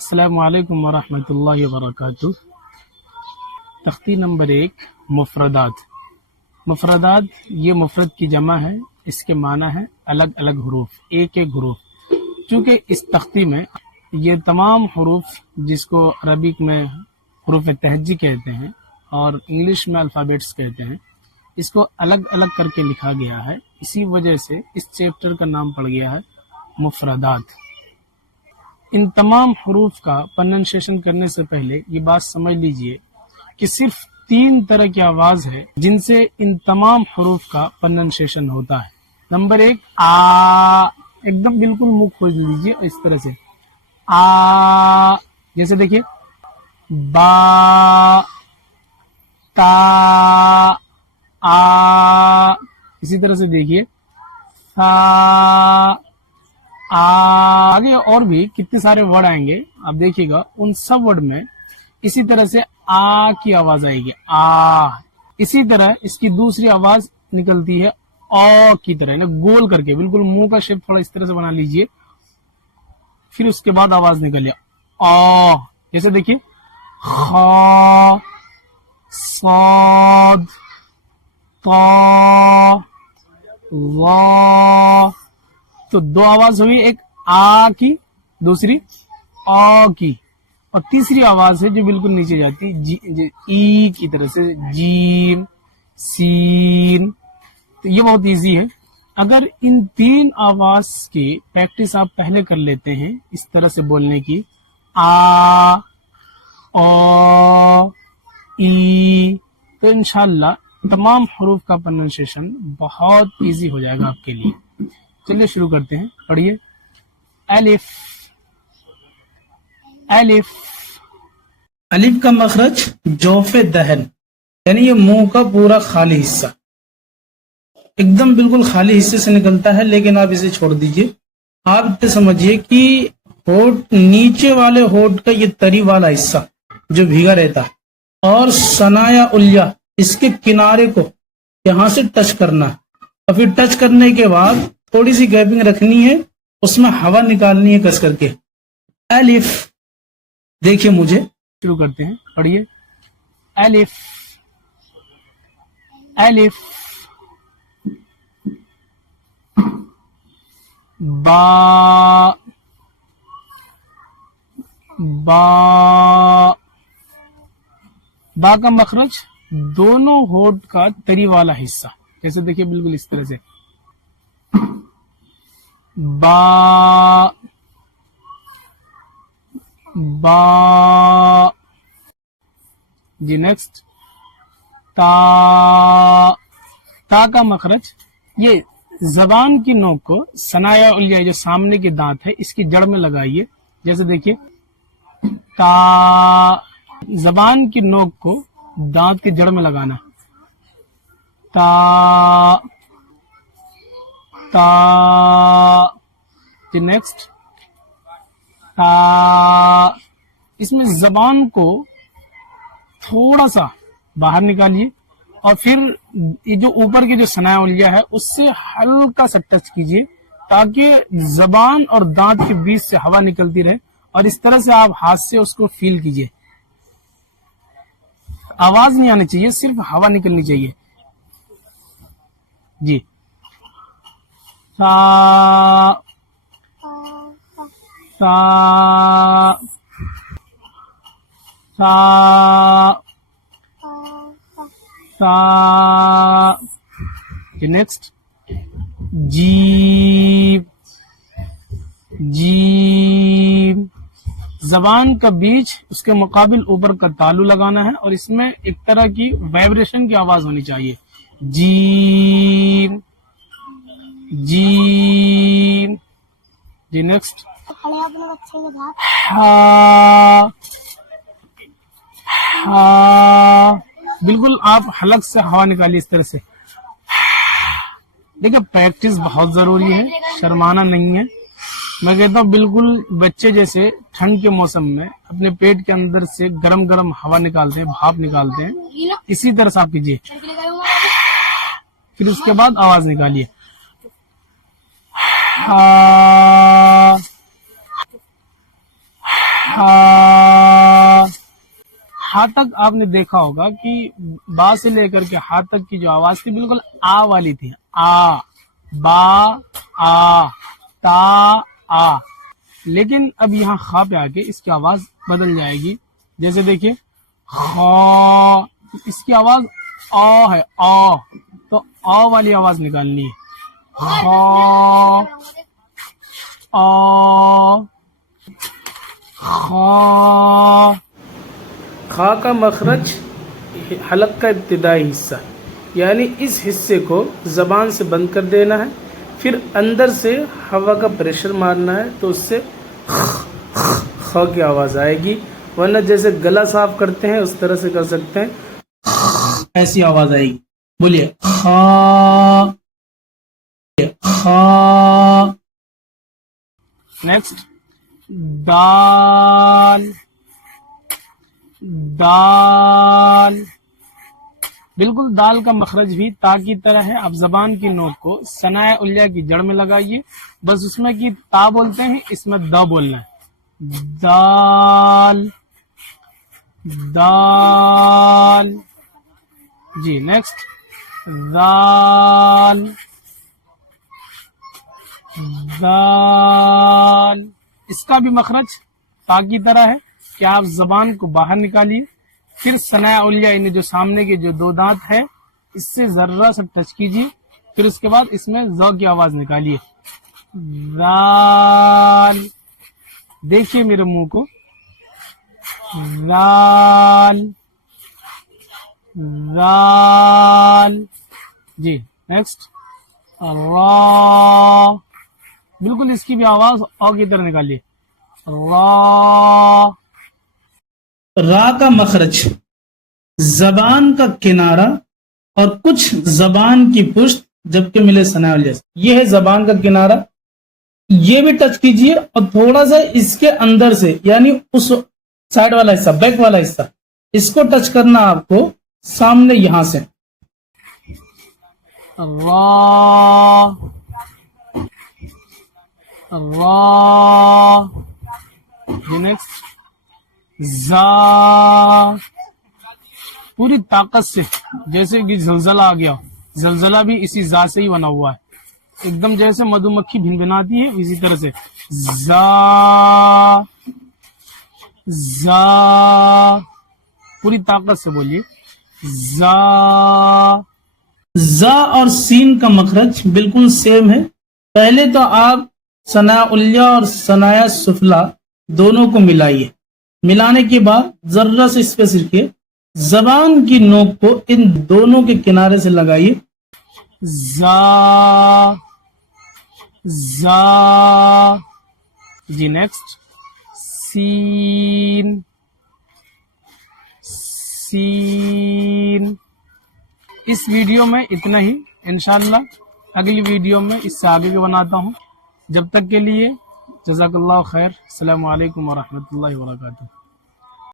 السلام علیکم ورحمۃ اللہ وبرکاتہ۔ تختی نمبر 1 مفردات۔ مفردات یہ مفرد کی جمع ہے، اس کے معنی ہے الگ الگ حروف، ایک ایک حروف۔ چونکہ اس تختی میں یہ تمام حروف جس کو عربک میں حروف تہجی کہتے ہیں اور انگلش میں الفابیٹس کہتے ہیں، اس کو الگ الگ کر کے لکھا گیا ہے، اسی وجہ سے اس چیپٹر کا نام پڑ گیا ہے مفردات۔ ان تمام حروف کا پروننسیشن کرنے سے پہلے یہ بات سمجھ لیجئے کہ صرف 3 طرح کی آواز ہے جن سے ان تمام حروف کا پروننسیشن ہوتا ہے۔ نمبر 1 آ، ایک دم بالکل منہ کھول لیجئے اس طرح سے آ، جیسے دیکھیے با، تا، آ، اسی طرح سے دیکھیے سا، آگے اور بھی کتنے سارے ورڈ آئیں گے، آپ دیکھیے گا ان سب ورڈ میں اسی طرح سے آ کی آواز آئے گی، آ۔ اسی طرح اس کی دوسری آواز نکلتی ہے او کی طرح، گول کر کے بالکل منہ کا شیپ تھوڑا اس طرح سے بنا لیجئے، پھر اس کے بعد آواز نکلے او، جیسے دیکھیے خا، صاد، طا، وا۔ تو 2 آواز ہوئی، ایک آ کی، دوسری او کی، اور تیسری آواز ہے جو بالکل نیچے جاتی ای کی طرح سے جیم، سین۔ تو یہ بہت ایزی ہے۔ اگر ان 3 آواز کی پریکٹس آپ پہلے کر لیتے ہیں اس طرح سے بولنے کی، آ، او، ای، تو انشاءاللہ تمام حروف کا پروننسیشن بہت ایزی ہو جائے گا آپ کے لیے۔ چلیے شروع کرتے ہیں، پڑھیے الف۔ الف، الف کا مخرج جوف دہن، یعنی یہ منہ کا پورا خالی حصہ، ایک دم بالکل خالی حصے سے نکلتا ہے، لیکن آپ اسے چھوڑ دیجئے۔ آپ سمجھیے کہ ہونٹ، نیچے والے ہونٹ کا یہ تری والا حصہ جو بھیگا رہتا ہے، اور ثنایا علیہ اس کے کنارے کو یہاں سے ٹچ کرنا، اور پھر ٹچ کرنے کے بعد تھوڑی سی گیپنگ رکھنی ہے، اس میں ہوا نکالنی ہے کس کر کے۔ الف، دیکھیے مجھے، شروع کرتے ہیں، پڑھیے الف۔ الف، با، با، با کا مخرج دونوں ہونٹ کا تری والا حصہ، جیسے دیکھیے بالکل اس طرح سے با، با۔ جی نیکسٹ تا۔ تا کا مخرج یہ زبان کی نوک کو ثنایا علیہ جو سامنے کے دانت ہے اس کی جڑ میں لگائیے، جیسے دیکھیے تا، زبان کی نوک کو دانت کی جڑ میں لگانا، تا، تا۔ جی نیکسٹ تا۔ اس میں زبان کو تھوڑا سا باہر نکالیے، اور پھر یہ جو اوپر کی جو ثنایا علیہ ہے اس سے ہلکا سا ٹچ کیجیے، تاکہ زبان اور دانت کے بیچ سے ہوا نکلتی رہے، اور اس طرح سے آپ ہاتھ سے اس کو فیل کیجیے۔ آواز نہیں آنی چاہیے، صرف ہوا نکلنی چاہیے۔ جی تا، تا، تا، تا۔ نیکسٹ جیم، جیم۔ زبان کا بیچ اس کے مقابل اوپر کا تالو لگانا ہے، اور اس میں ایک طرح کی وائبریشن کی آواز ہونی چاہیے، جیم، جیم۔ جی نیکسٹ ہا، ہا۔ بالکل آپ حلق سے ہوا نکالیے اس طرح سے۔ دیکھیں پریکٹس بہت ضروری ہے، شرمانا نہیں ہے۔ میں کہتا ہوں بالکل بچے جیسے ٹھنڈ کے موسم میں اپنے پیٹ کے اندر سے گرم گرم ہوا نکالتے ہیں، بھاپ نکالتے ہیں، اسی طرح سے آپ کیجیے، پھر اس کے بعد آواز نکالیے، ہا، ہا ہا تک آپ نے دیکھا ہوگا کہ با سے لے کر کے ہا تک کی جو آواز تھی بالکل آ والی تھی. آ با آ تا آ. لیکن اب یہاں خا پہ آ کے اس کی آواز بدل جائے گی. جیسے دیکھیے خا، اس کی آواز آ ہے، آ، تو آ والی آواز نکالنی ہے. خا آ خا. خا کا مخرج حلق کا ابتدائی حصہ، یعنی اس حصے کو زبان سے بند کر دینا ہے، پھر اندر سے ہوا کا پریشر مارنا ہے تو اس سے خ کی آواز آئے گی. ورنہ جیسے گلا صاف کرتے ہیں اس طرح سے کر سکتے ہیں، ایسی آواز آئے گی. بولیے خا خا. نیکسٹ دال دال. بالکل دال کا مخرج بھی تا کی طرح ہے. آپ زبان کی نوک کو ثنائے علیہ کی جڑ میں لگائیے، بس اس میں کی تا بولتے ہیں، اس میں دا بولنا ہے. دال دال. جی نیکسٹ دال دال. اس کا بھی مخرج تا کی طرح ہے کہ آپ زبان کو باہر نکالیے، پھر ثنائے علیہ یعنی جو سامنے کے جو دو دانت ہے اس سے ذرہ سا ٹچ کیجیے، پھر اس کے بعد اس میں ذ کی آواز نکالیے. دال. دیکھیے میرے منہ کو. دال دال. جی نیکسٹ را. بالکل اس کی بھی آواز او کی طرح نکالیے. را. را کا مخرج زبان کا کنارہ اور کچھ زبان کی پشت جبکہ ملے ثنائے علیہ سے. یہ ہے زبان کا کنارہ، یہ بھی ٹچ کیجئے اور تھوڑا سا اس کے اندر سے یعنی اس سائڈ والا حصہ، بیک والا حصہ، اس کو ٹچ کرنا آپ کو سامنے یہاں سے. را را. نیکسٹ زا. پوری طاقت سے، جیسے کہ زلزلہ آ گیا، زلزلہ بھی اسی زا سے ہی بنا ہوا ہے. ایک دم جیسے مدھو مکھی بھن بھناتی ہے اسی طرح سے. زا زا. پوری طاقت سے بولیے. زا. زا اور سین کا مخرج بالکل سیم ہے. پہلے تو آپ ثناء علیہ اور ثناء سفلا دونوں کو ملائیے. ملانے کے بعد ذرہ سے اس پہ سرکے زبان کی نوک کو ان دونوں کے کنارے سے لگائیے. زا زا. جی نیکسٹ سین سین. اس ویڈیو میں اتنا ہی. انشاءاللہ اگلی ویڈیو میں اس سے آگے کے بناتا ہوں. جب تک کے لیے جزاک اللہ خیر. السلام علیکم ورحمۃ اللہ وبرکاتہ.